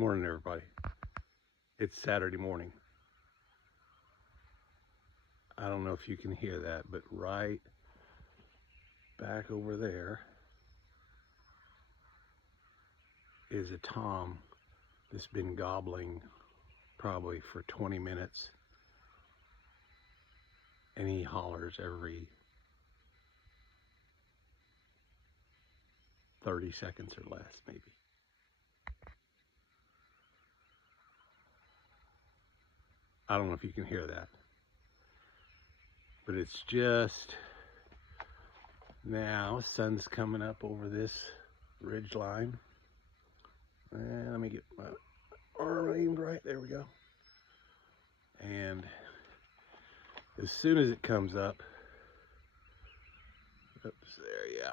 Morning, everybody. It's Saturday morning. I don't know if you can hear that, but right back over there is a tom that's been gobbling probably for 20 minutes, and he hollers every 30 seconds or less, maybe. I don't know if you can hear that, but it's just now, sun's coming up over this ridge line. And let me get my arm aimed right. There we go. And as soon as it comes up, oops, there, yeah.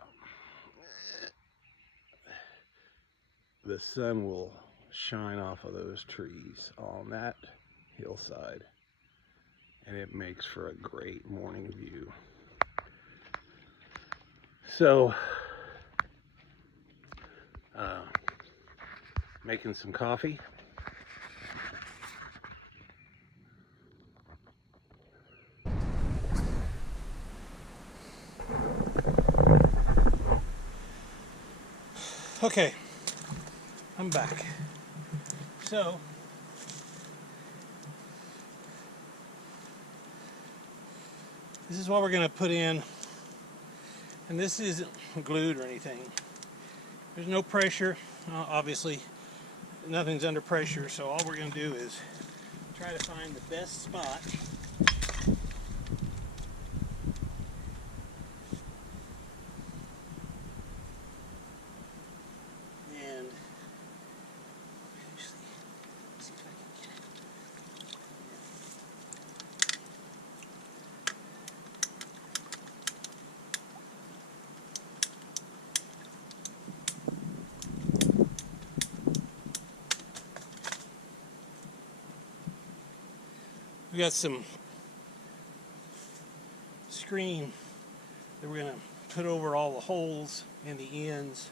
The sun will shine off of those trees on that hillside, and it makes for a great morning view. So, making some coffee. Okay, I'm back. So, this is what we're going to put in, and this isn't glued or anything. There's no pressure, obviously nothing's under pressure, so all we're going to do is try to find the best spot and see if I can get it. We got some screen that we're going to put over all the holes and the ends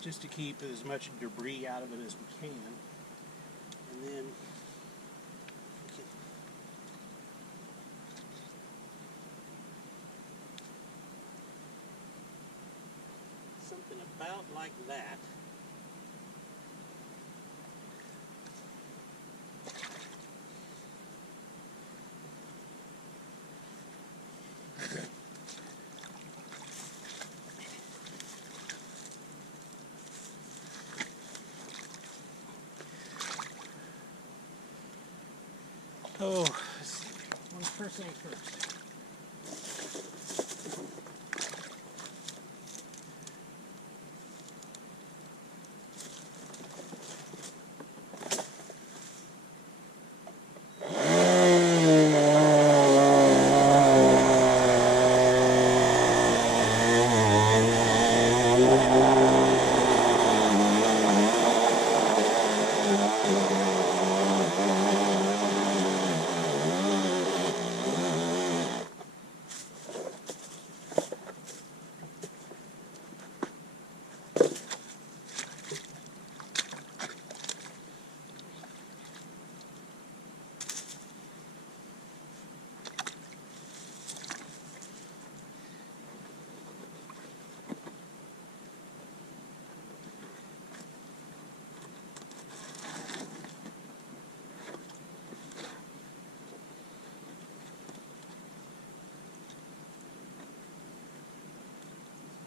just to keep as much debris out of it as we can. And then something about like that. Oh, let's see. First thing first.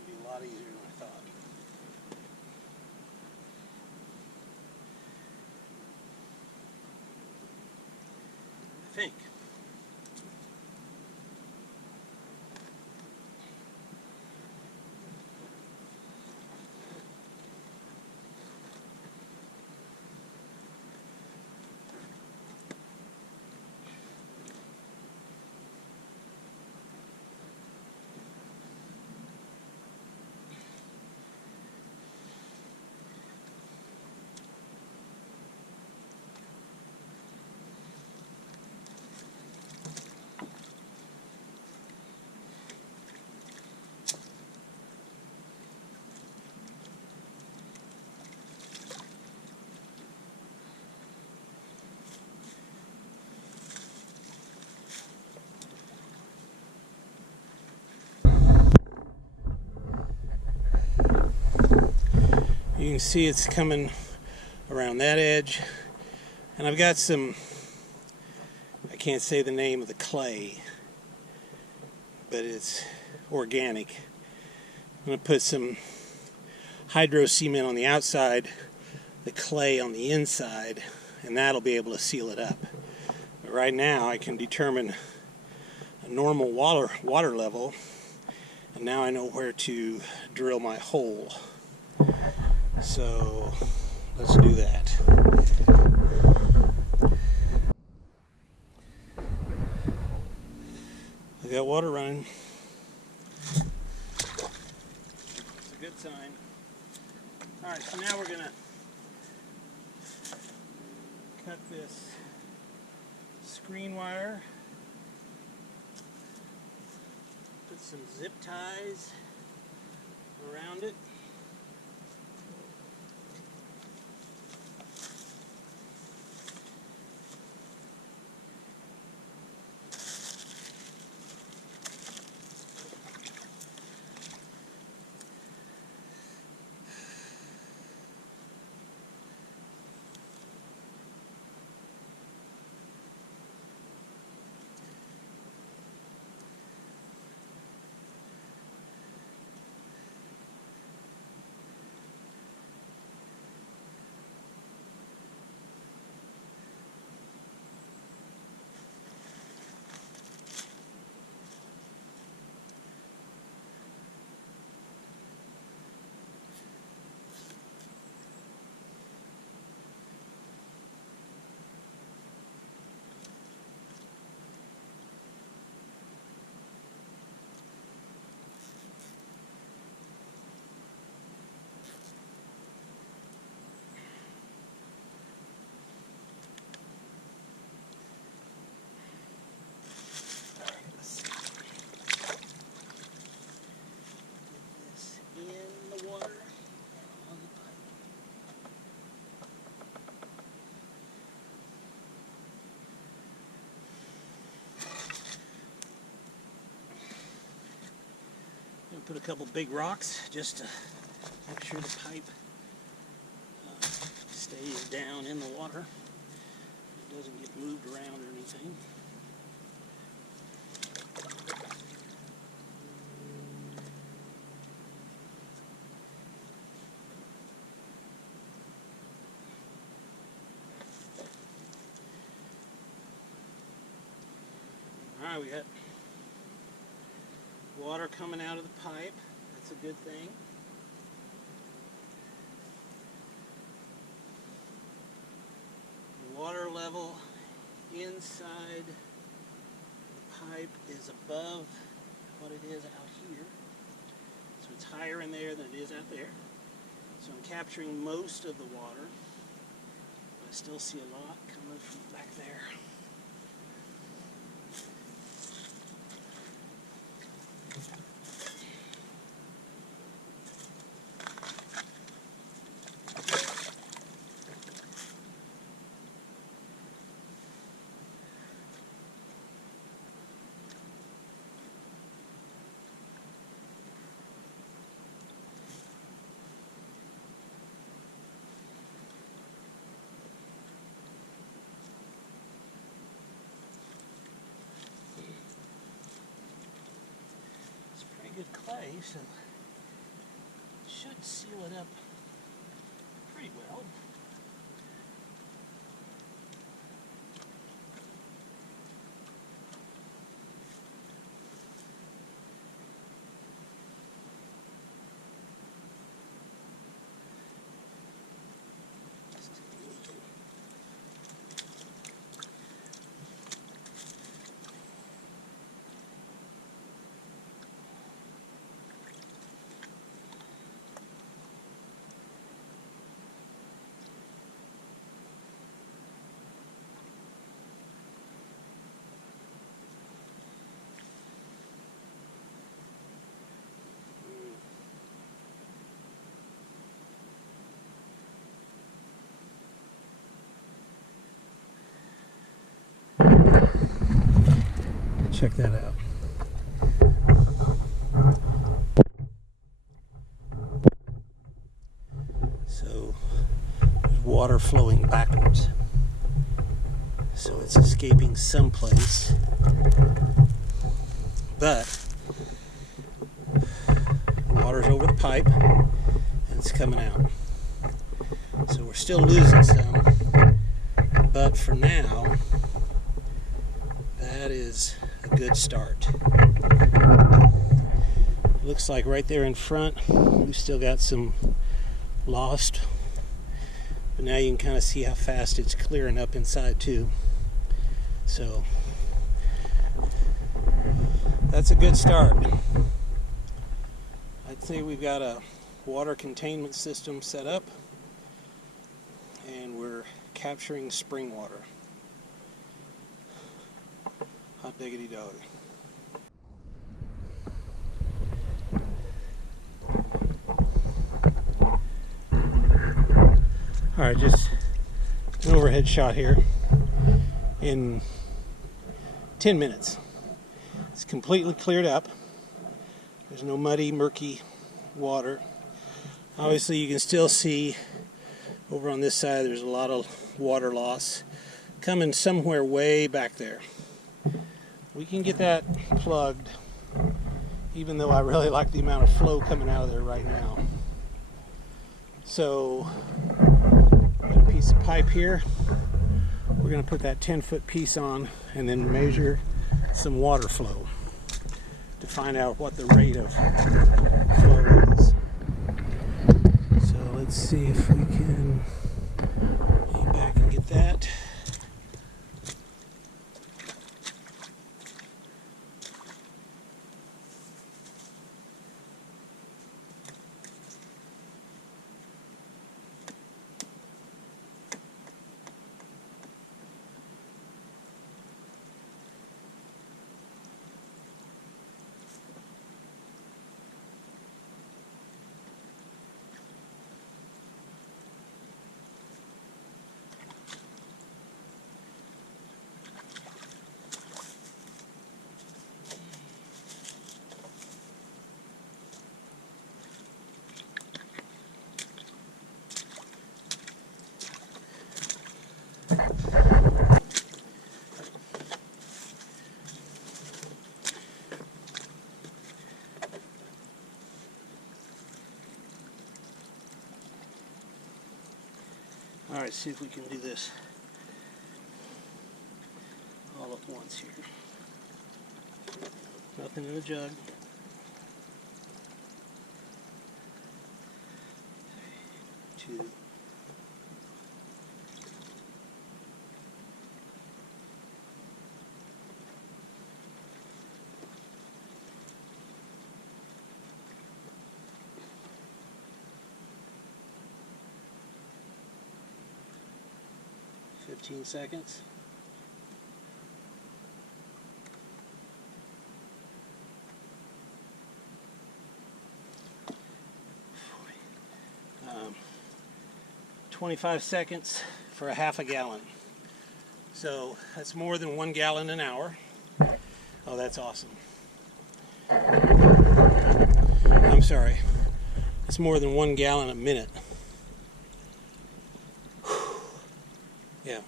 A lot easier than I thought. I think. You can see it's coming around that edge. And I've got some, I can't say the name of the clay, but it's organic. I'm going to put some hydro cement on the outside, the clay on the inside, and that'll be able to seal it up. But right now I can determine a normal water level, and now I know where to drill my hole. So let's do that. I got water running. It's a good sign. Alright, so now we're going to cut this screen wire, put some zip ties around it. Put a couple big rocks just to make sure the pipe stays down in the water. It doesn't get moved around or anything. Alright, we got water coming out of the pipe. That's a good thing. The water level inside the pipe is above what it is out here. So it's higher in there than it is out there. So I'm capturing most of the water, but I still see a lot coming from back there. Good clay, so it should seal it up pretty well. Check that out. So water flowing backwards. So it's escaping someplace, but water's over the pipe and it's coming out. So we're still losing some, but for now, that is a good start. Looks like right there in front, we've still got some lost, but now you can kind of see how fast it's clearing up inside too. So that's a good start. I'd say we've got a water containment system set up and we're capturing spring water. Hot diggity dog. Alright, just an overhead shot here. In 10 minutes. It's completely cleared up. There's no muddy, murky water. Obviously you can still see over on this side there's a lot of water loss coming somewhere way back there. We can get that plugged, even though I really like the amount of flow coming out of there right now. So, got a piece of pipe here. We're going to put that 10-foot piece on and then measure some water flow to find out what the rate of flow is. So let's see if we can get back and get that. All right, see if we can do this all at once here. Nothing in the jug. Two. $15 seconds. Um, 25 seconds for a half a gallon. So that's more than 1 gallon an hour. Oh, that's awesome. I'm sorry. It's more than 1 gallon a minute. Yeah,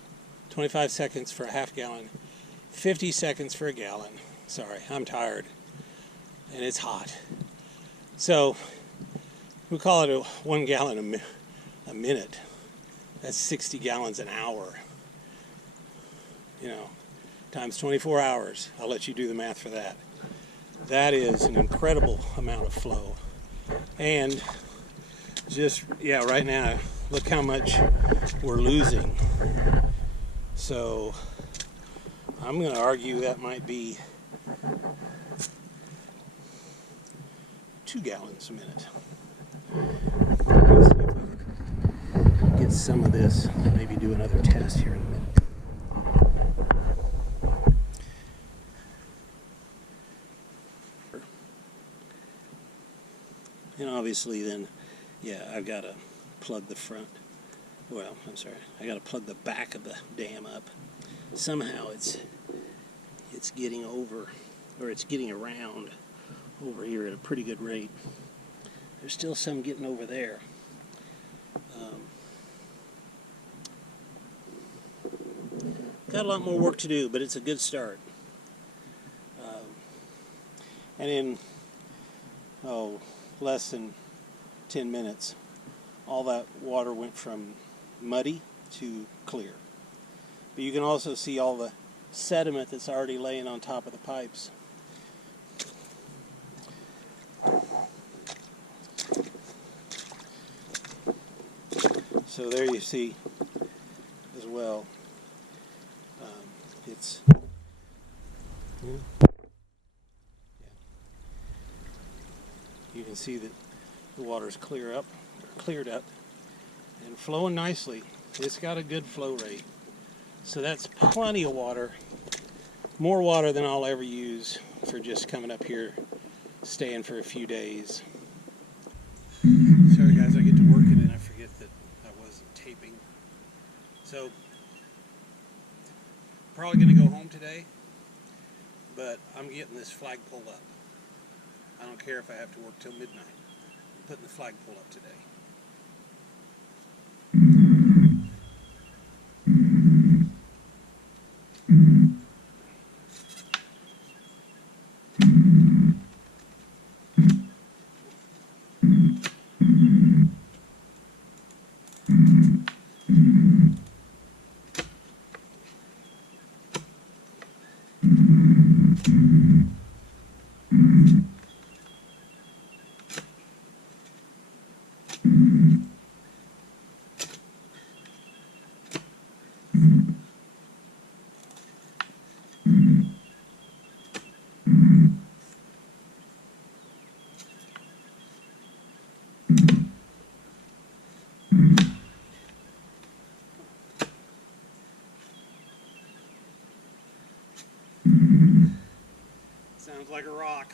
25 seconds for a half gallon, 50 seconds for a gallon. Sorry, I'm tired, and it's hot. So, we call it 1 gallon a minute. That's 60 gallons an hour. You know, times 24 hours. I'll let you do the math for that. That is an incredible amount of flow. And just, yeah, right now, look how much we're losing. So I'm going to argue that might be 2 gallons a minute. Let's see if we can get some of this and maybe do another test here in a minute. And obviously then, yeah, I've got to plug the front. Well, I'm sorry. I got to plug the back of the dam up. Somehow it's getting over, or it's getting around over here at a pretty good rate. There's still some getting over there. Got a lot more work to do, but it's a good start. And in, less than 10 minutes, all that water went from muddy to clear. But you can also see all the sediment that's already laying on top of the pipes. So there you see as well. It's you can see that the water's cleared up and flowing nicely. It's got a good flow rate. So that's plenty of water. More water than I'll ever use for just coming up here, staying for a few days. Sorry guys, I get to working and I forget that I wasn't taping. So, probably going to go home today, but I'm getting this flagpole up. I don't care if I have to work till midnight. I'm putting the flagpole up today. Sounds like a rock.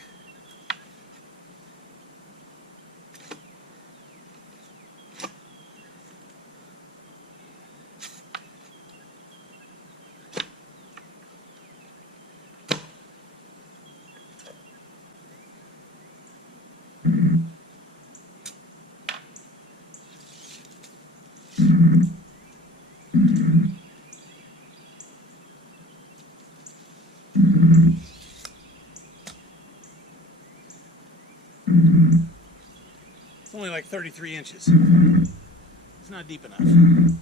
It's only like 33 inches. It's not deep enough. I'm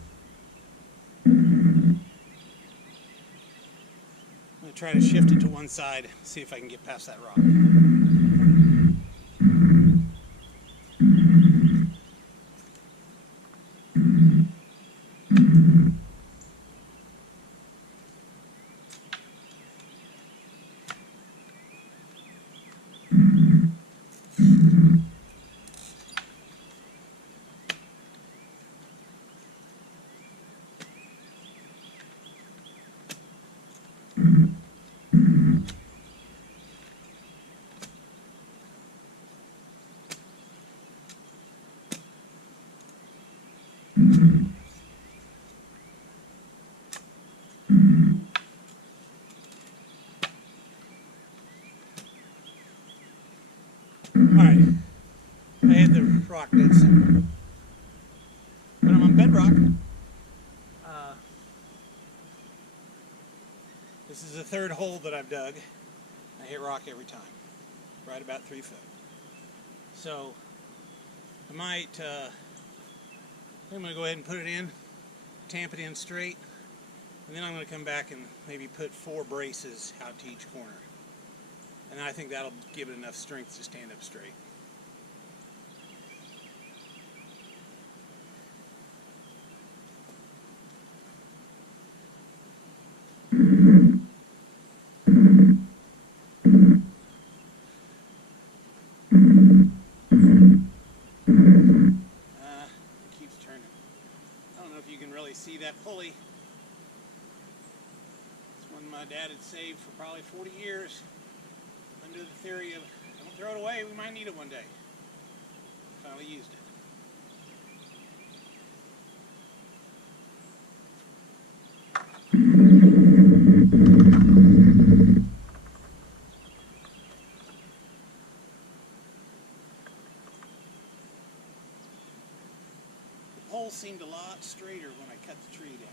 going to try to shift it to one side, see if I can get past that rock. Alright, I hit the rock dead center. But I'm on bedrock. This is the third hole that I've dug. I hit rock every time, right about 3 foot. So I might, I'm going to go ahead and put it in, tamp it in straight, and then I'm going to come back and maybe put 4 braces out to each corner. And I think that'll give it enough strength to stand up straight. It keeps turning. I don't know if you can really see that pulley. It's one my dad had saved for probably 40 years. Under the theory of, don't throw it away, we might need it one day. Finally used it. The pole seemed a lot straighter when I cut the tree down.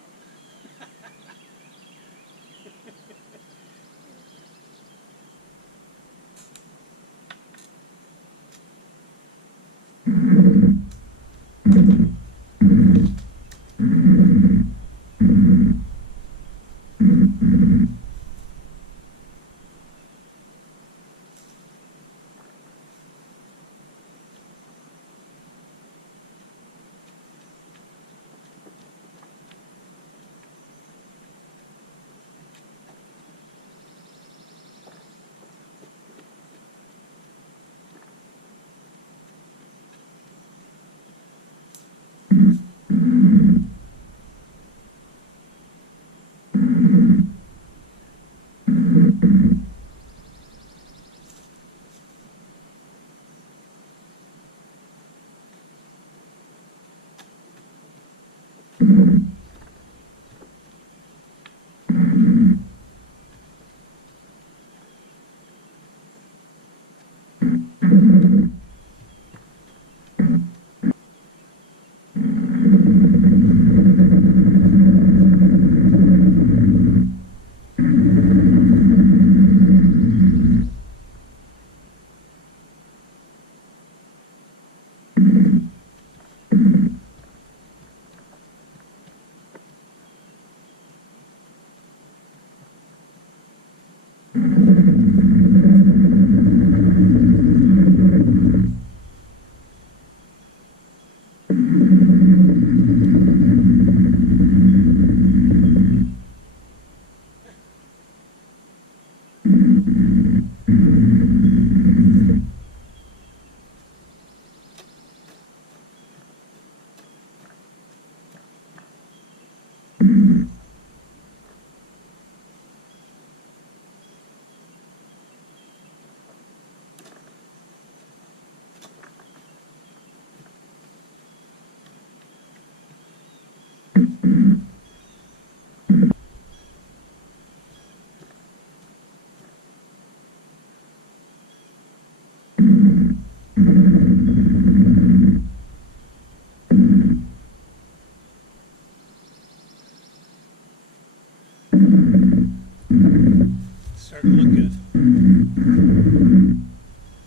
Starting to look good.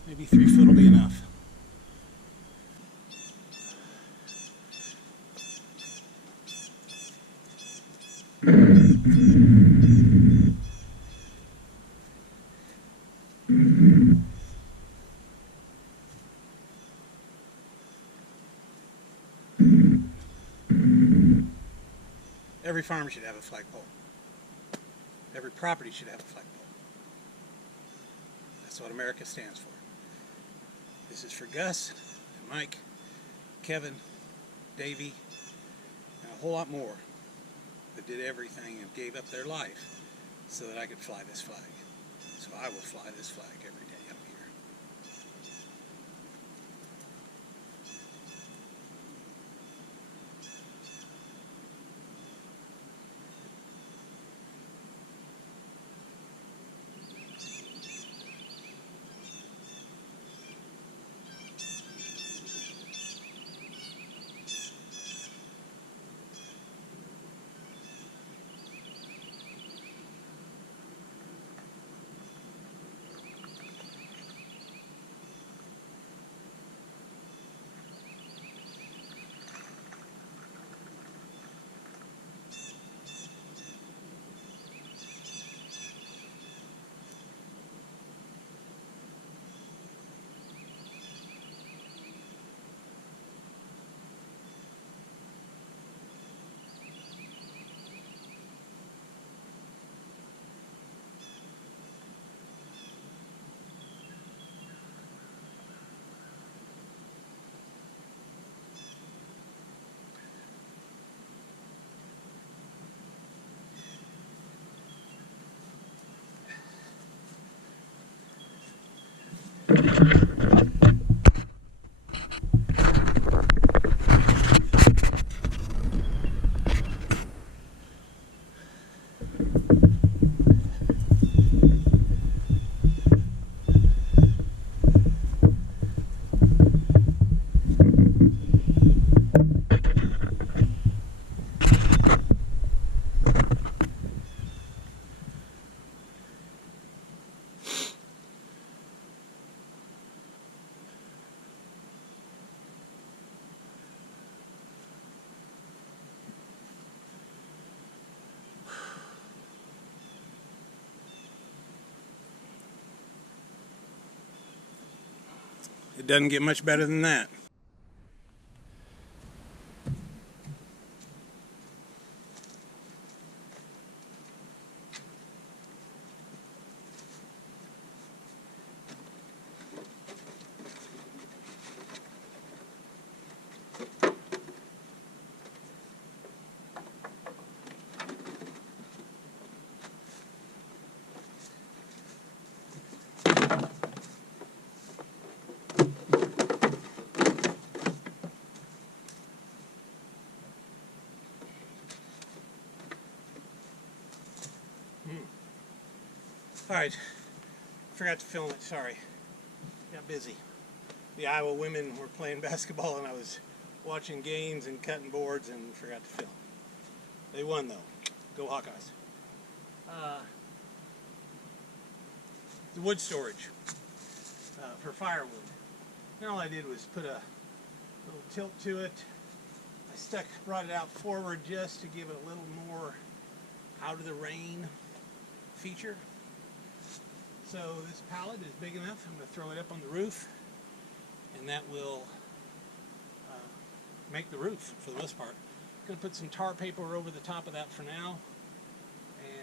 Maybe 3 foot will be enough. Every farm should have a flagpole. Every property should have a flagpole. That's what America stands for. This is for Gus, and Mike, Kevin, Davey, and a whole lot more that did everything and gave up their life so that I could fly this flag. So I will fly this flag every day up here. It doesn't get much better than that. Alright, forgot to film it, sorry. Got busy. The Iowa women were playing basketball and I was watching games and cutting boards and forgot to film. They won though. Go Hawkeyes. The wood storage for firewood. And all I did was put a little tilt to it. I brought it out forward just to give it a little more out of the rain feature. So this pallet is big enough. I'm going to throw it up on the roof, and that will make the roof for the most part. I'm going to put some tar paper over the top of that for now,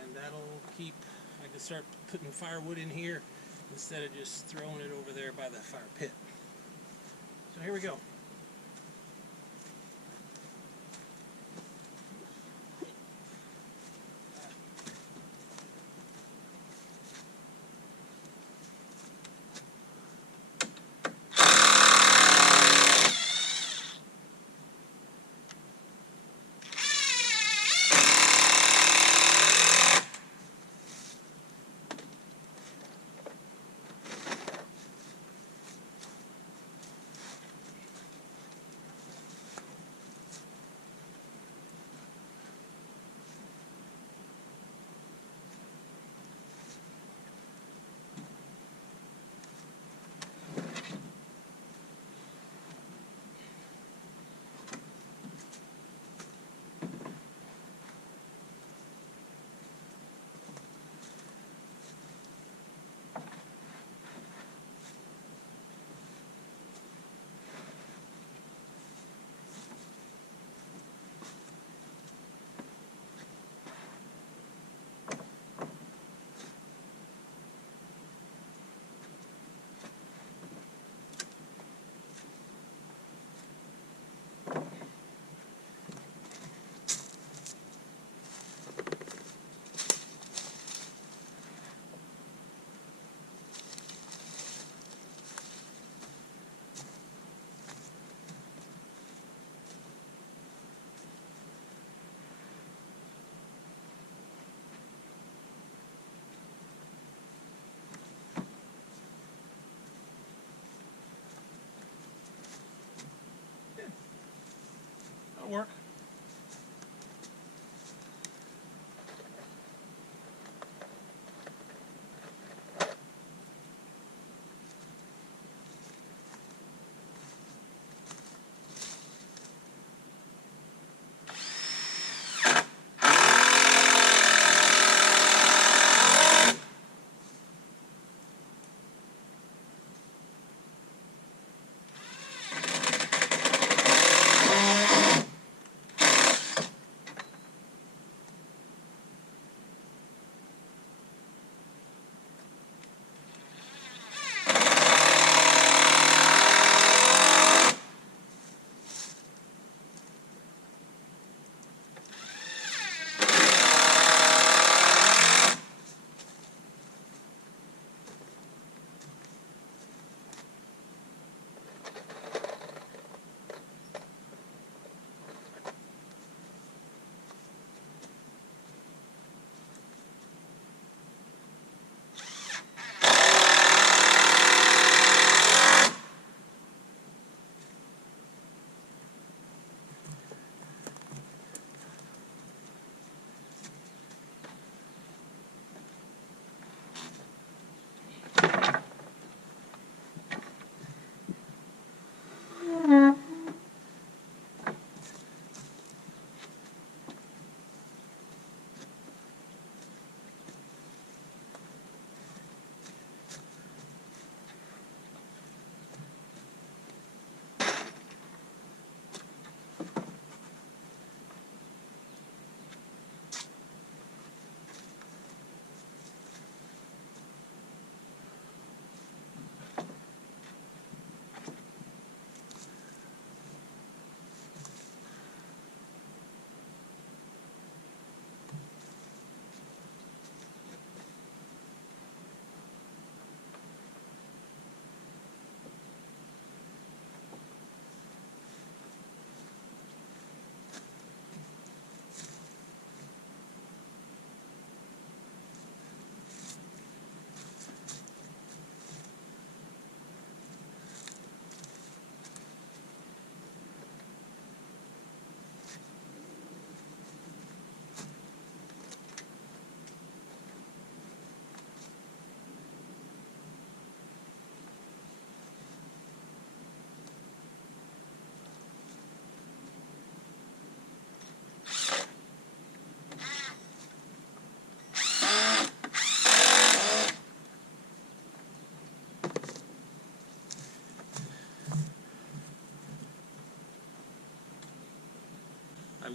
and that'll keep. I can start putting firewood in here instead of just throwing it over there by the fire pit. So here we go. Work.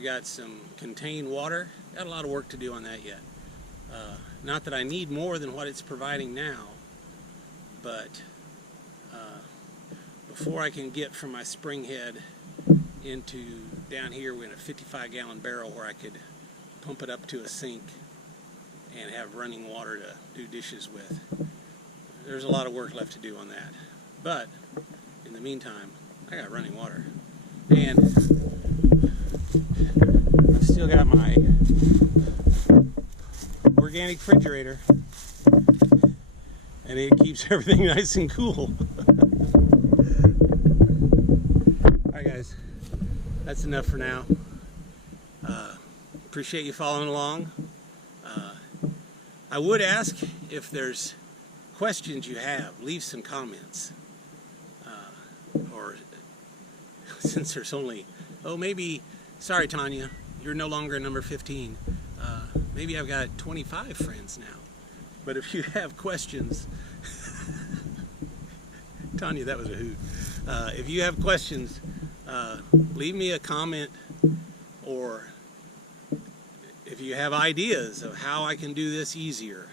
got some contained water. Got a lot of work to do on that yet. Not that I need more than what it's providing now, but before I can get from my springhead into down here in a 55-gallon barrel where I could pump it up to a sink and have running water to do dishes with, there's a lot of work left to do on that. But in the meantime, I got running water, and I've still got my organic refrigerator, and it keeps everything nice and cool. Alright guys, that's enough for now. Appreciate you following along. I would ask if there's questions you have, leave some comments. Or since there's only, maybe, sorry Tanya, you're no longer number 15. Maybe I've got 25 friends now. But if you have questions, Tanya, that was a hoot. If you have questions, leave me a comment, or if you have ideas of how I can do this easier,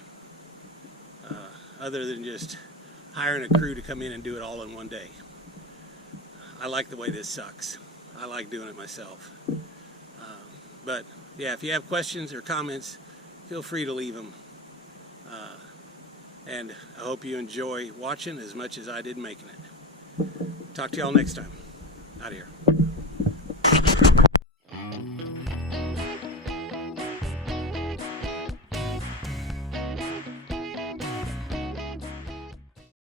other than just hiring a crew to come in and do it all in one day. I like the way this sucks. I like doing it myself. But yeah, if you have questions or comments, feel free to leave them. And I hope you enjoy watching as much as I did making it. Talk to y'all next time. Out of here.